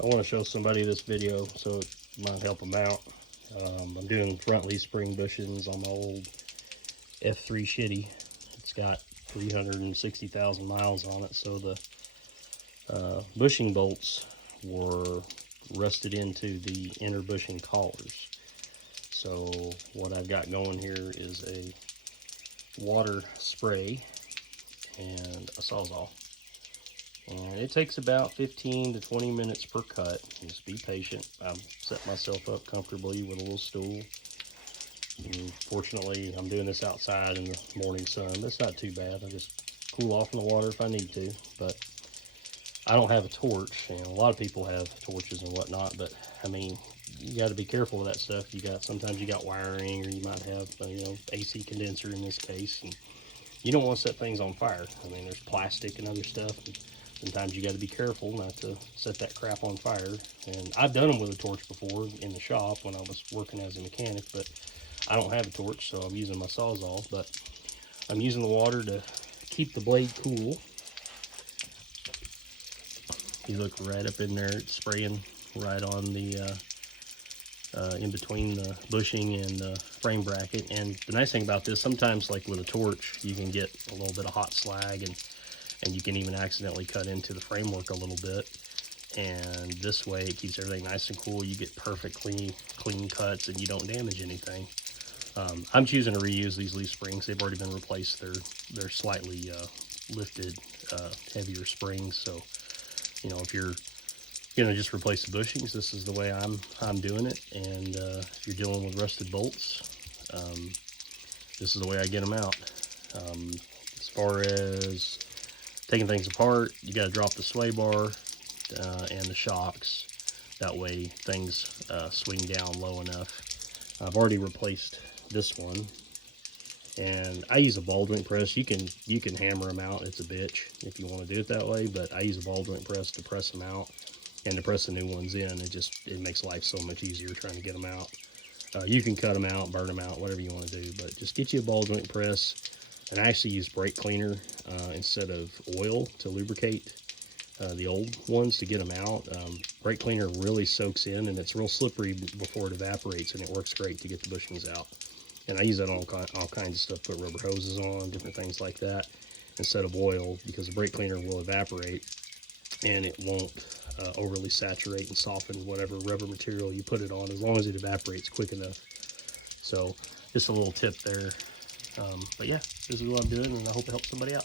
I want to show somebody this video so it might help them out. I'm doing front leaf spring bushings on my old F350. It's got 360,000 miles on it, so the bushing bolts were rusted into the inner bushing collars. So what I've got going here is a water spray and a Sawzall. And it takes about 15 to 20 minutes per cut. Just be patient. I've set myself up comfortably with a little stool. And fortunately, I'm doing this outside in the morning sun. That's not too bad. I just cool off in the water if I need to. But I don't have a torch, and a lot of people have torches and whatnot. But I mean, you got to be careful with that stuff. Sometimes you got wiring, or you might have AC condenser in this case, and you don't want to set things on fire. I mean, there's plastic and other stuff. And sometimes you got to be careful not to set that crap on fire. And I've done them with a torch before in the shop when I was working as a mechanic, but I don't have a torch, so I'm using my Sawzall. But I'm using the water to keep the blade cool. You look right up in there, it's spraying right on the in between the bushing and the frame bracket. And the nice thing about this, sometimes like with a torch, you can get a little bit of hot slag, and you can even accidentally cut into the framework a little bit. And this way it keeps everything nice and cool. You get perfect clean cuts, and you don't damage anything. I'm choosing to reuse these leaf springs. They've already been replaced. They're slightly lifted, heavier springs. So if you're gonna just replace the bushings, this is the way I'm doing it. And if you're dealing with rusted bolts, this is the way I get them out. As far as taking things apart, you got to drop the sway bar and the shocks. That way things swing down low enough. I've already replaced this one, and I use a ball joint press. You can hammer them out. It's a bitch if you want to do it that way, but I use a ball joint press to press them out and to press the new ones in. It makes life so much easier trying to get them out. You can cut them out, burn them out, whatever you want to do, but just get you a ball joint press. And I actually use brake cleaner instead of oil to lubricate the old ones to get them out. Brake cleaner really soaks in, and it's real slippery before it evaporates, and it works great to get the bushings out. And I use that on all kinds of stuff, put rubber hoses on, different things like that, instead of oil, because the brake cleaner will evaporate, and it won't overly saturate and soften whatever rubber material you put it on, as long as it evaporates quick enough. So just a little tip there. But yeah, this is what I'm doing, and I hope it helps somebody out.